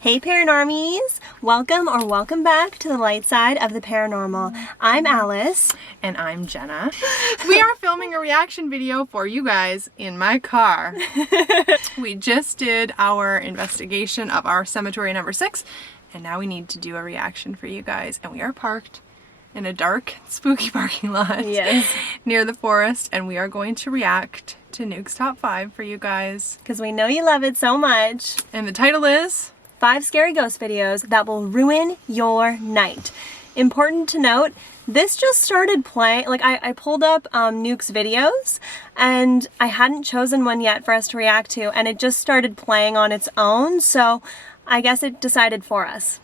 Hey Paranormies! Welcome back to the light side of the paranormal. I'm Alice. And I'm Jenna. We are filming a reaction video for you guys in my car. We just did our investigation of our cemetery number 6, and now we need to do a reaction for you guys. And we are parked in a dark, spooky parking lot near the forest, and we are going to react to Nukes Top 5 for you guys. Because we know you love it so much. And the title is 5 Scary Ghost Videos That Will Ruin Your Night. Important to note, this just started playing, like I pulled up Nukes videos and I hadn't chosen one yet for us to react to, and it just started playing on its own, so I guess it decided for us.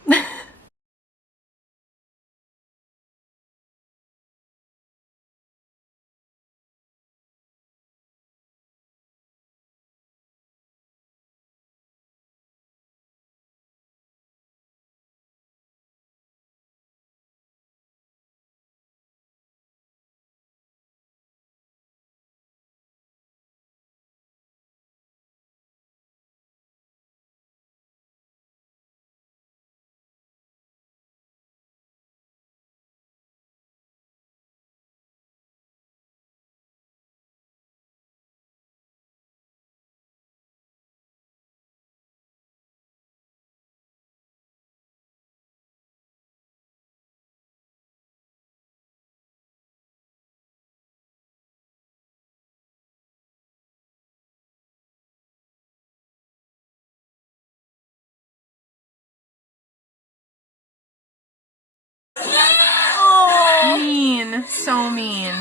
mean. So mean.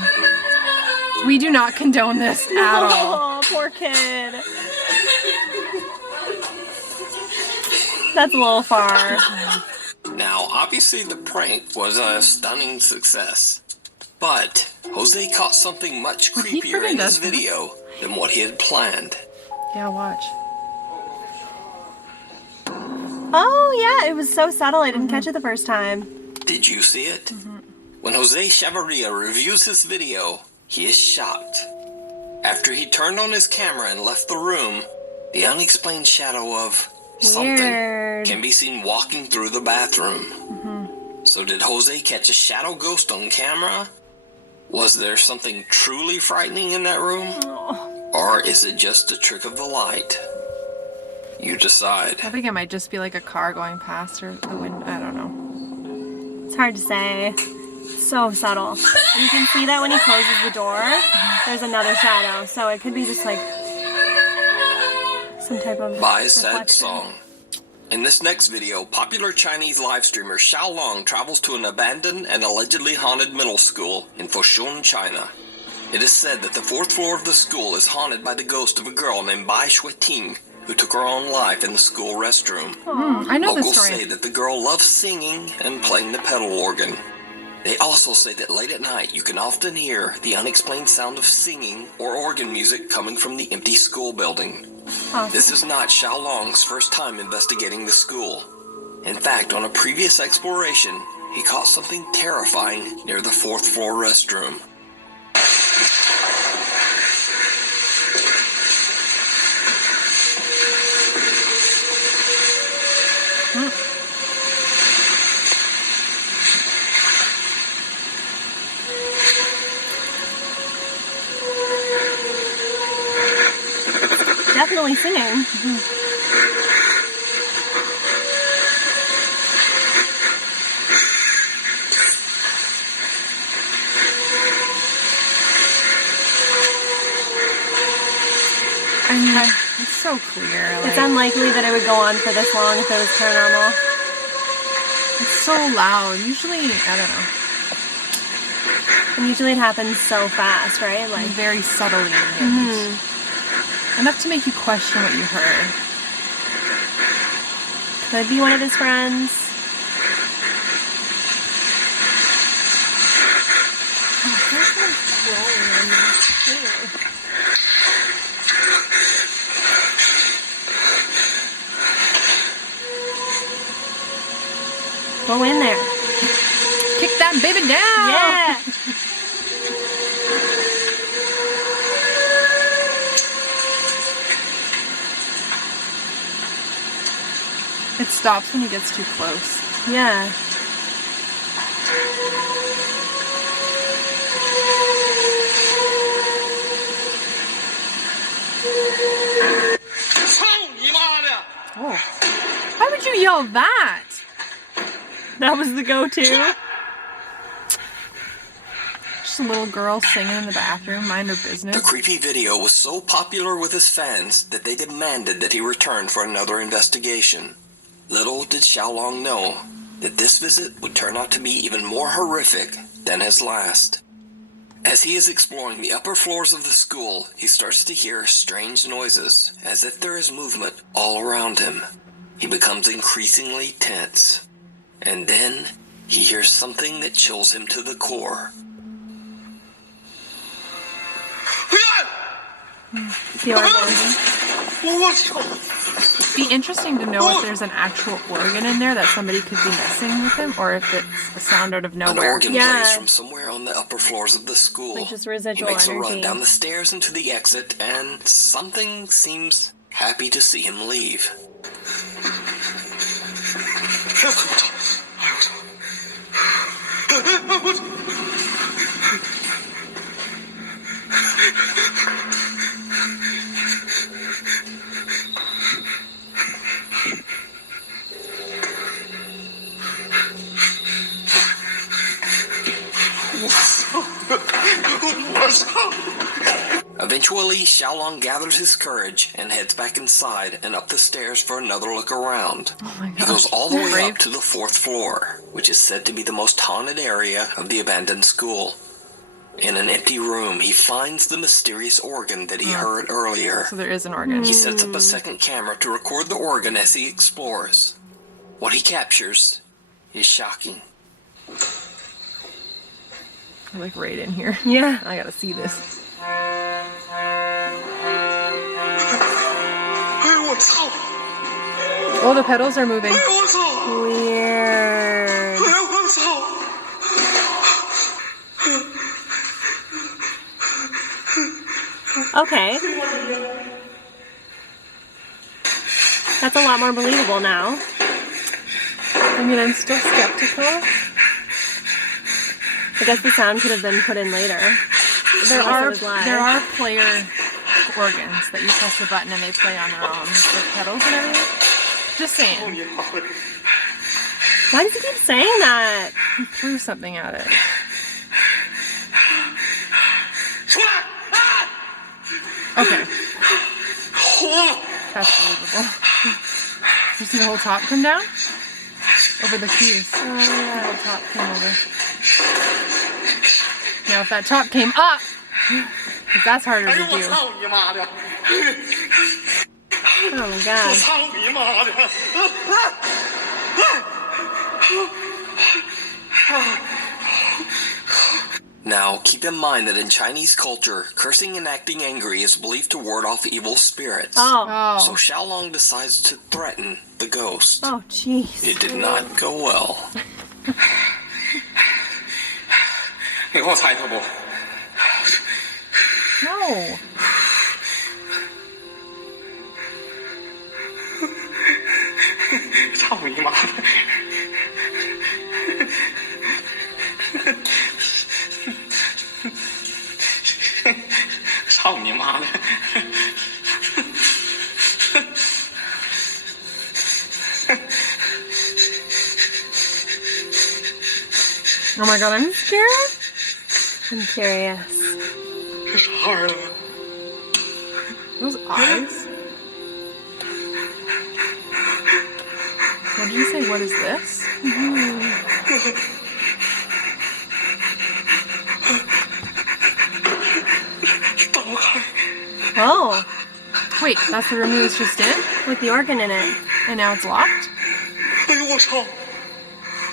We do not condone this at all. Oh, poor kid. That's a little far. Now, obviously the prank was a stunning success, but Jose caught something much creepier in this video than what he had planned. Yeah, watch. Oh yeah, it was so subtle I didn't catch it the first time. Did you see it? When Jose Chavarria reviews his video, he is shocked. After he turned on his camera and left the room, the unexplained shadow of something can be seen walking through the bathroom. So did Jose catch a shadow ghost on camera? Was there something truly frightening in that room? Or is it just a trick of the light? You decide. I think it might just be like a car going past or the window. I don't know. It's hard to say. So subtle. And you can see that when he closes the door, there's another shadow. So it could be just like some type of By Sad reflection. Song. In this next video, popular Chinese live streamer Xiao Long travels to an abandoned and allegedly haunted middle school in Foshun, China. It is said that the 4th floor of the school is haunted by the ghost of a girl named Bai Shuiting, who took her own life in the school restroom. I know this Locals story. say that the girl loves singing and playing the pedal organ. They also say that late at night you can often hear the unexplained sound of singing or organ music coming from the empty school building. This is not Xiao Long's first time investigating the school. In fact, on a previous exploration, he caught something terrifying near the 4th floor restroom. Definitely singing. I mean, it's so clear. Like, It's unlikely that it would go on for this long if it was paranormal. it's so loud. Usually, I don't know. And usually it happens so fast, right? Like Very subtly. And enough to make you question what you heard. could be one of his friends. Go in there. Kick that baby down! Yeah! It's stops when he gets too close. Yeah. Oh. Why would you yell that? That was the go-to. Just a little girl singing in the bathroom, mind her The business. creepy video was so popular with his fans that they demanded that he return for another investigation. Little did Xiaolong know that this visit would turn out to be even more horrific than his last. As he is exploring the upper floors of the school, he starts to hear strange noises, as if there is movement all around him. He becomes increasingly tense. And then, he hears something that chills him to the core. The organ. Be interesting to know if there's an actual organ in there that somebody could be messing with him, or if it's a sound out of An nowhere. organ Yeah. plays from somewhere on the upper floors of the school. Like just He residual makes a run energy. down the stairs into the exit, and something seems happy to see him leave. Eventually, Xiaolong gathers his courage and heads back inside and up the stairs for another look around. Oh my He goes all the way Brave. up to the 4th floor, which is said to be the most haunted area of the abandoned school. In an empty room, he finds the mysterious organ that he heard earlier. So there is an organ. He sets up a second camera to record the organ as he explores. What he captures is shocking. Like right in here. Yeah. I gotta see this. Oh, the pedals are moving. Weird. Okay. That's a lot more believable now. I mean, I'm still skeptical. I guess the sound could have been put in later. There Unless it are was live. player organs that you press the button and they play on their own with pedals and everything. Just saying. Why does he keep saying that? He threw something at it. Okay. That's believable. You see the whole top come down? Over the keys. Oh, yeah. The whole top came over. Now, if that top came up, 'cause that's harder to do. Oh my god. Now, keep in mind that in Chinese culture, cursing and acting angry is believed to ward off evil spirits. Oh. So Oh. Xiaolong decides to threaten the ghost. Oh, jeez. It did not go well. No. Oh my god, I'm scared. I'm curious. Those eyes. What did you say? What is this? Oh, Wait, that's the room he was just in? with the organ in it. And now it's locked?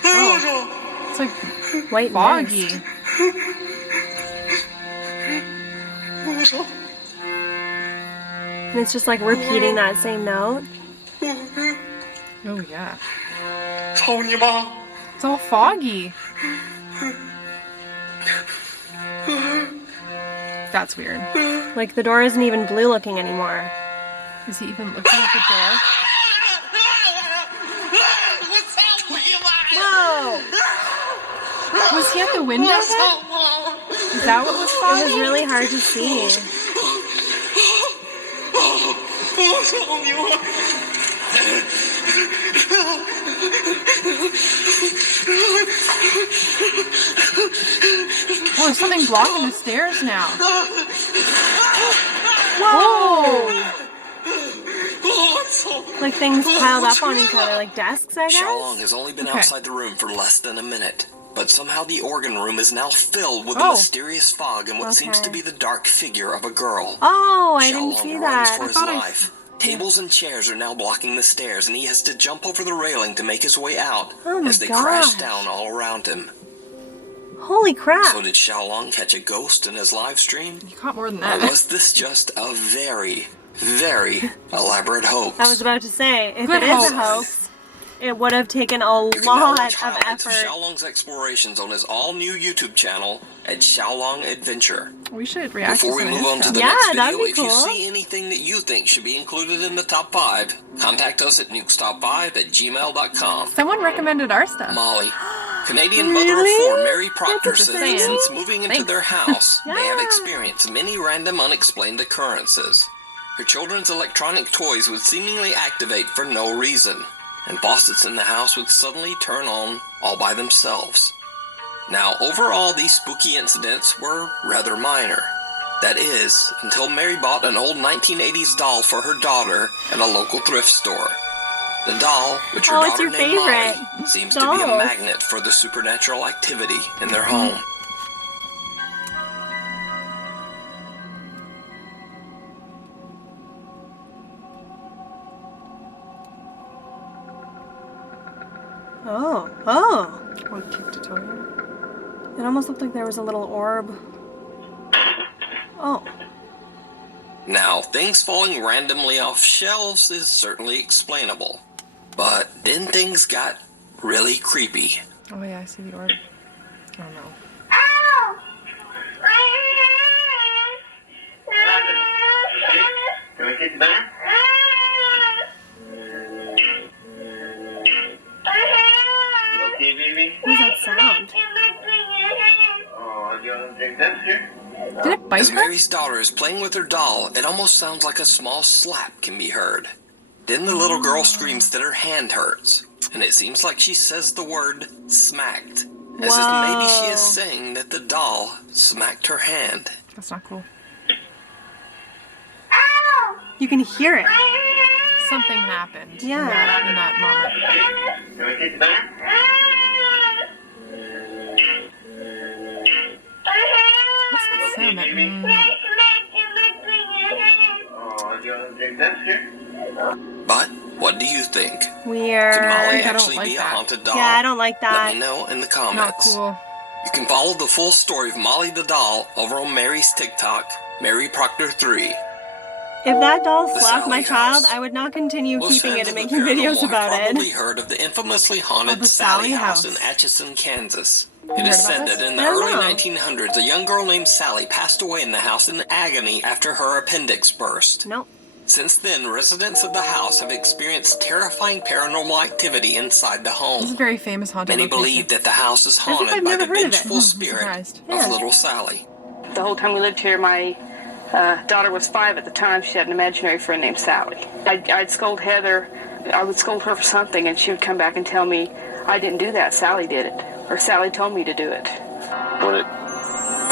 Oh. It's like White foggy. mist. And it's just like repeating that same note. Oh yeah. It's all foggy. That's weird. Like the door isn't even blue looking anymore. Is he even looking at the door? Was he at the window then? Is that what was It falling? was really hard to see. Oh, there's something blocking the stairs now. Whoa! Like things piled up on each other, like desks, I Xiaolong guess? has only been Okay. outside the room for less than a minute, but somehow the organ room is now filled with a Oh. mysterious fog and what seems to be the dark figure of a girl. Oh, I didn't Xiaolong see runs that. for his thought I- life. Tables and chairs are now blocking the stairs, and he has to jump over the railing to make his way out Oh my as they crash gosh. down all around him. Holy crap. So did Xiaolong catch a ghost in his live stream? You caught more than Or that. was this just a very, very elaborate hoax? I was about to say, if Good it is a hoax. hoax, it would have taken a You can now lot watch of highlights effort. of Xiaolong's explorations on his all-new YouTube channel at Xiaolong Adventure. We should react Before to we some of move his on to stuff. the Yeah, next that'd video, be if you cool. see anything that you think should be included in the top 5, contact us at nukestop5@gmail.com. Someone recommended our stuff. Molly, Canadian mother of Really? 4 Mary Proctor That's says insane. that since moving into Thanks. their house, they have Yeah. experienced many random unexplained occurrences. Her children's electronic toys would seemingly activate for no reason, and faucets in the house would suddenly turn on all by themselves. Now, overall, these spooky incidents were rather minor. That is, until Mary bought an old 1980s doll for her daughter at a local thrift store. The doll, which her Oh, it's daughter your named favorite. Molly, seems to be a Dolls. magnet for the supernatural activity in their home. Oh. Oh, it kicked a toe. It almost looked like there was a little orb. Oh. Now, things falling randomly off shelves is certainly explainable. But then things got really creepy. Oh yeah, I see the orb. Oh no. Can we get back? Okay, baby? What is that sound? Oh, do you want to drink that, sir? Did it bite As her? Mary's daughter is playing with her doll, it almost sounds like a small slap can be heard. Then the little girl screams that her hand hurts, and it seems like she says the word smacked, as if maybe she is Whoa. saying that the doll smacked her hand. That's not cool. You can hear it. Something happened. Yeah. In that moment. Can we get back? What's that sound? That Oh, do you want to drink that, sir? But what do you think? Weird. Could Molly I don't actually like be a that. haunted doll? Yeah, I don't like Let me that. know in the Not comments. cool. You can follow the full story of Molly the doll over on Mary's TikTok, Mary Proctor 3. If that doll The slapped my Sally child, house. I would not continue Most keeping fans it and of the making videos paranormal about have probably it. heard of the infamously haunted the Sally Sally house house. in Atchison, Kansas. You It heard is about said this? that in the I don't early know. 1900s, a young girl named Sally passed away in the house in agony after her appendix burst. Nope. Since then, residents of the house have experienced terrifying paranormal activity inside the This is a home. very famous haunted Many location. believe that the house is if haunted I've by never the heard of it. vengeful I'm spirit surprised. of Yeah. little Sally. The whole time we lived here, my daughter was 5 at the time. She had an imaginary friend named Sally. I'd scold Heather. I would scold her for something, and she would come back and tell me, I didn't do that, Sally did it. Or Sally told me to do it. When it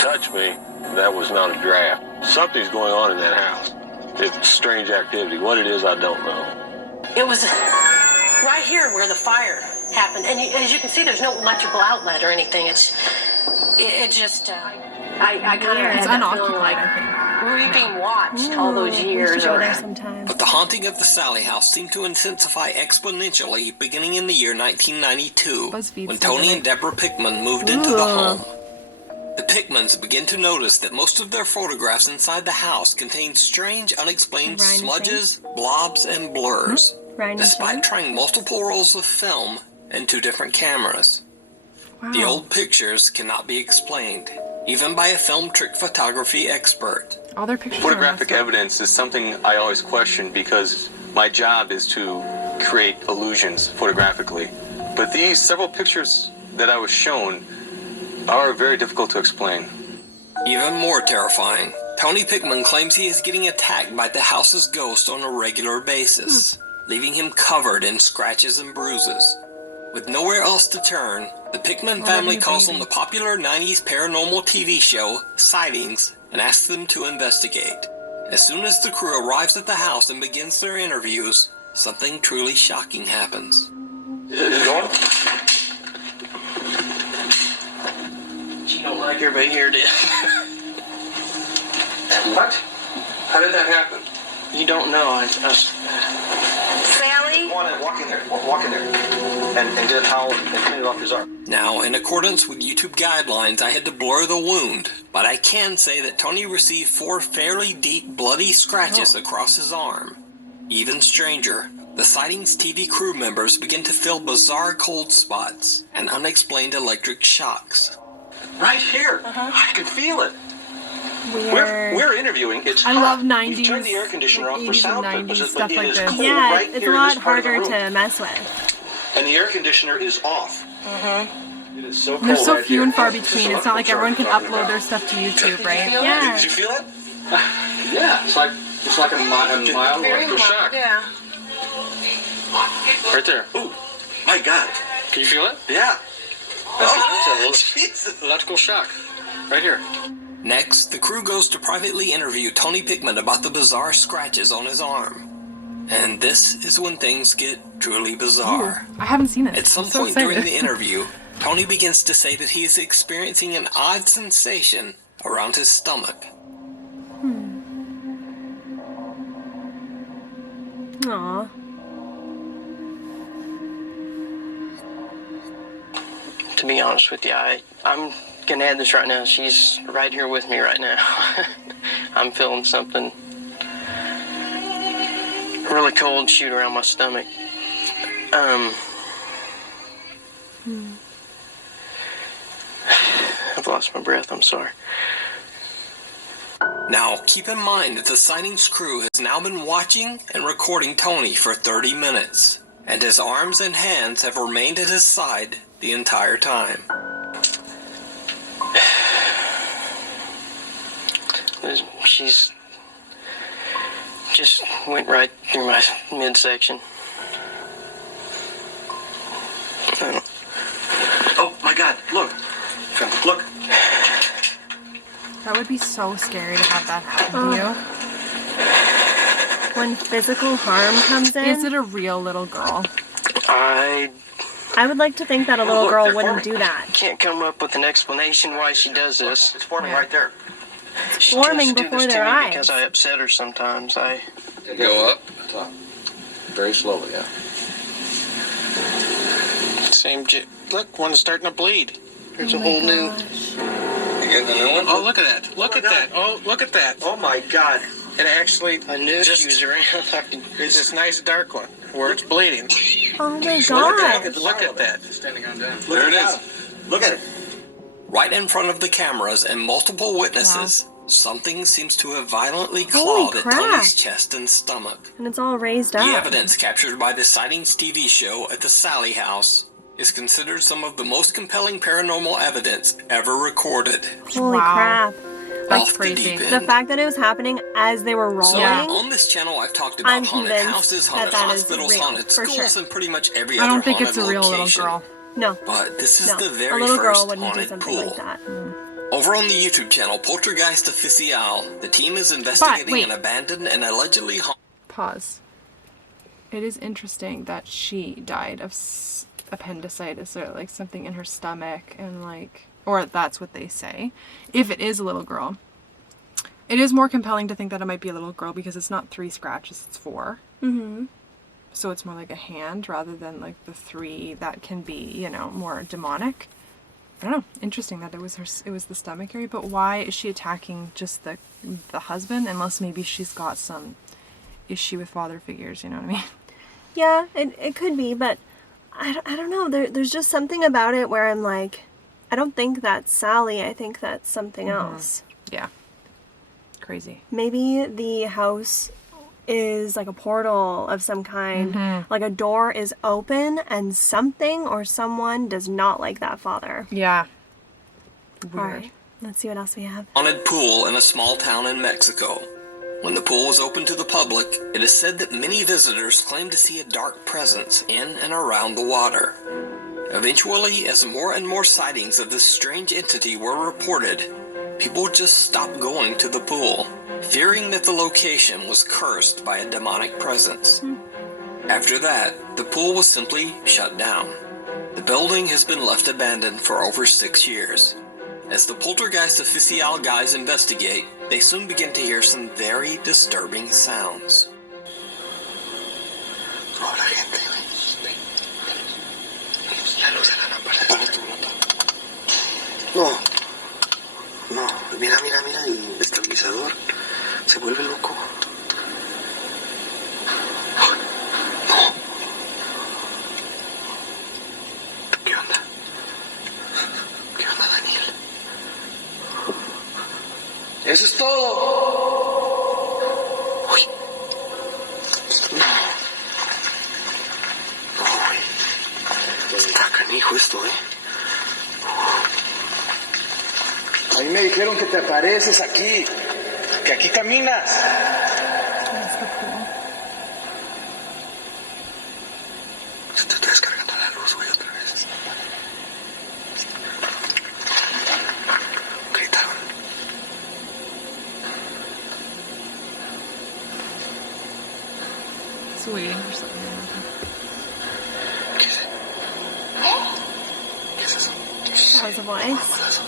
touched me, that was not a draft. Something's going on in that house. It's strange activity. What it is, I don't know. It was right here where the fire happened, and as you can see, there's no electrical outlet or anything. It just I kind of It's had that feeling unoccupied, like I think. we were being watched all those We should years. go Or there sometime. But the haunting of the Sally house seemed to intensify exponentially beginning in the year 1992 BuzzFeed when said Tony that. and Deborah Pickman moved into the Ooh. home. The Pickmans began to notice that most of their photographs inside the house contained strange, unexplained Ryan smudges, blobs, and blurs, Ryan despite Shane? trying multiple rolls of film and 2 different cameras. Wow. The old pictures cannot be explained, even by a film trick photography expert. All their pictures Photographic are messed up. evidence is something I always question because my job is to create illusions photographically. But these several pictures that I was shown are very difficult to explain. Even more terrifying, Tony Pickman claims he is getting attacked by the house's ghost on a regular basis, leaving him covered in scratches and bruises. With nowhere else to turn, the Pickman family calls on the popular 90s paranormal TV show, Sightings, and asks them to investigate. As soon as the crew arrives at the house and begins their interviews, something truly shocking happens. Is it on? She don't like everybody here, did. What? How did that happen? You don't know. Sally? Walk in there. Walk in there. And get a towel and clean it off his arm. Now, in accordance with YouTube guidelines, I had to blur the wound, but I can say that Tony received 4 fairly deep bloody scratches across his arm. Even stranger, the Sightings TV crew members begin to feel bizarre cold spots and unexplained electric shocks. Right here. I can feel it. Weird. We're interviewing. It's I hot. love 90s. We've turned the air conditioner off for 80s sound and 90s purposes, stuff but like it is this. cold Yeah, right it's here a in lot this part of the harder room. to mess with. And the air conditioner is off. It is so cold. They're so right few here. and far Just between. an It's not like electrical everyone can charge upload their talking stuff to YouTube, right? Yeah. Did you feel it? Yeah, it's like a mild electrical shock. Yeah. Right there. Ooh, my God. Can you feel it? Yeah. It's Jesus. an electrical shock. Right here. Next, the crew goes to privately interview Tony Pickman about the bizarre scratches on his arm. And this is when things get truly bizarre. I haven't seen it. At some I'm so point during excited. the interview, Tony begins to say that he is experiencing an odd sensation around his stomach. Aw. To be honest with you, I'm gonna add this right now. She's right here with me right now. I'm feeling something really cold shoot around my stomach. I've lost my breath. I'm sorry. Now, keep in mind that the Sightings crew has now been watching and recording Tony for 30 minutes, and his arms and hands have remained at his side the entire time. She's just went right through my midsection. Oh, my God. Look. Look. That would be so scary to have that happen to you. When physical harm comes in, Is it a real little girl? I I would like to think that a little Look, girl they're wouldn't forming. do that. can't come up with an explanation why she does this. It's forming right there. She forming tends to do before this their to me eyes. because I upset her sometimes. Go up. Top. Very slowly, yeah. Look, one's starting to bleed. There's a whole new. You getting the new one? Oh, look at that. Look at that. Oh, look at that. Oh, my God. It actually, I knew Just- she was around. I could- it's this nice dark one where it's bleeding. Oh my Look god. at that. Standing on down. There it is. Look at it. Right in front of the cameras and multiple witnesses, something seems to have violently Holy clawed at crap. Tony's chest and stomach. And it's all raised up. The evidence captured by the Sightings TV show at the Sally House is considered some of the most compelling paranormal evidence ever recorded. Holy Wow. crap. That's Off the crazy. deep The end. fact that it was happening as they were So, rolling. on this channel, I've talked I'm about haunted convinced houses, that haunted that is hospitals, real, haunted for schools, sure. and pretty much every I other don't think haunted it's a real location. little girl. No. But this is No. the A very little girl first wouldn't do haunted something pool. like that. Over on the YouTube channel Poltergeist Official, the team is investigating wait. an abandoned and allegedly haunted. Pause. It is interesting that she died of appendicitis or like something in her stomach and like, or that's what they say. If it is a little girl, it is more compelling to think that it might be a little girl because it's not 3 scratches, it's 4. Mm-hmm. So it's more like a hand rather than like the 3 that can be, you know, more demonic. I don't know. Interesting that it was the stomach area, but why is she attacking just the husband? Unless maybe she's got some issue with father figures, you know what I mean? Yeah, it could be, but I don't know. There's just something about it where I'm like, I don't think that's Sally. I think that's something else. Yeah. Crazy. Maybe the house is like a portal of some kind. Like a door is open and something or someone does not like that father. Yeah. All right, let's see what else we have. Haunted pool in a small town in Mexico. When the pool was open to the public, it is said that many visitors claimed to see a dark presence in and around the water. Eventually, as more and more sightings of this strange entity were reported, people just stopped going to the pool, fearing that the location was cursed by a demonic presence. After that, the pool was simply shut down. The building has been left abandoned for over 6 years. As the poltergeist oficial guys investigate, they soon begin to hear some very disturbing sounds. No, no, mira, mira, mira, el estabilizador se vuelve loco. No. ¿Qué onda? ¿Qué onda, Daniel? Eso es todo. Uy. No. No, güey. Está canijo esto, A mí me dijeron que te apareces aquí, que aquí caminas. Se te está descargando la luz, güey, otra vez. Gritaron. It's waiting for something. ¿Qué es? ¿Qué es eso? That was a voice.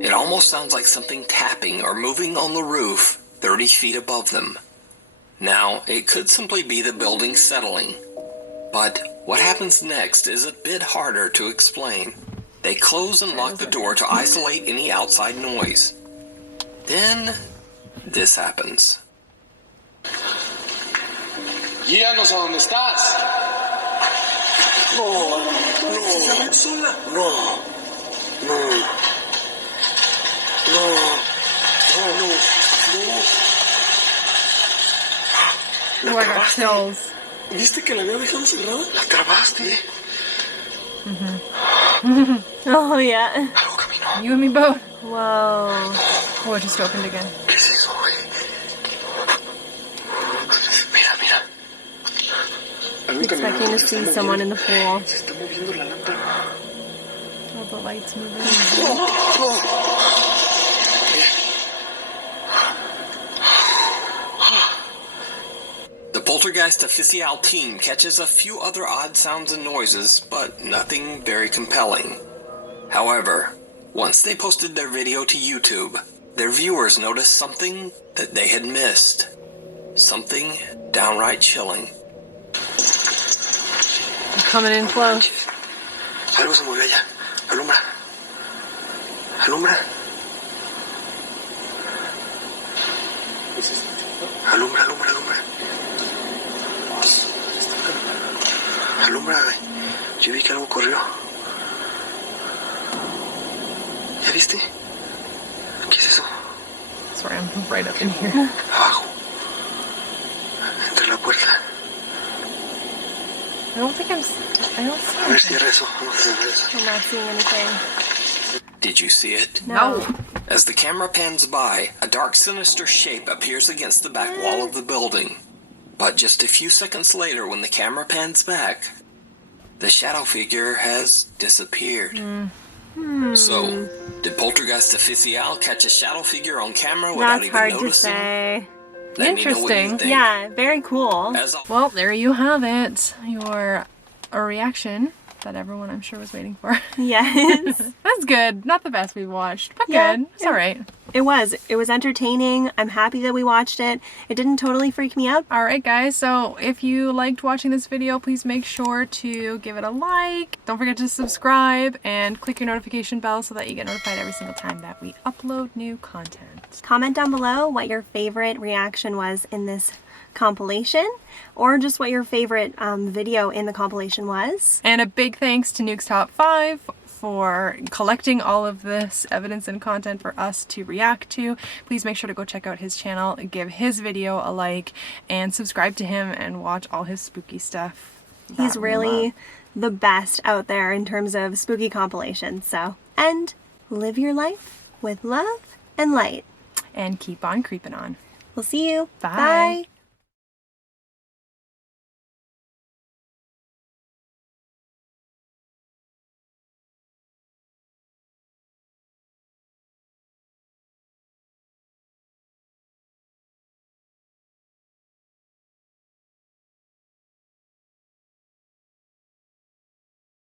It almost sounds like something tapping or moving on the roof 30 feet above them. Now, it could simply be the building settling. But what happens next is a bit harder to explain. They close and lock the door to isolate any outside noise. Then, this happens. Guíanos a donde estás. No, no, sola. No, no. No, no, no, no. Oh, I got chills. ¿Viste que la había dejado cerrada? La trabaste. Oh, yeah. Algo caminó. You and me both. Whoa. Oh, it just opened again. ¿Qué es eso, güey? Mira, mira. I'm expecting to see someone in the pool. Se está moviendo la lámpara. All the lights moving. The poltergeist oficial team catches a few other odd sounds and noises, but nothing very compelling. However, once they posted their video to YouTube, their viewers noticed something that they had missed. Something downright chilling. I'm coming in close. Algo se movió allá. Alumbra. Alumbra. Alumbra, alumbra, alumbra. Alumbra, güey. Yo vi que algo corrió. ¿Ya viste? ¿Qué es eso? Sorry, I'm right up in here. Abajo. Entre la puerta. I don't see A ver, cierra eso. Vamos a cerrar eso. I'm not seeing anything. Did you see it? No. As the camera pans by, a dark, sinister shape appears against the back wall of the building. But just a few seconds later, when the camera pans back, the shadow figure has disappeared. So, did Poltergeist Oficial catch a shadow figure on camera without That's even hard to noticing? say. Let me know what you Interesting. think. Yeah, very cool. As al- Well, there you have it. A reaction that everyone, I'm sure, was waiting for. Yes. That's good. Not the best we've watched, but Yeah, good. It's all right. It was entertaining. I'm happy that we watched it. It didn't totally freak me out. All right, guys. So if you liked watching this video, please make sure to give it a like. Don't forget to subscribe and click your notification bell so that you get notified every single time that we upload new content. Comment down below what your favorite reaction was in this compilation, or just what your favorite video in the compilation was. And a big thanks to Nukes Top 5 for collecting all of this evidence and content for us to react to. Please make sure to go check out his channel, give his video a like, and subscribe to him and watch all his spooky stuff. He's really the best out there in terms of spooky compilations. So, and live your life with love and light. And keep on creeping on. We'll see you. Bye. Bye.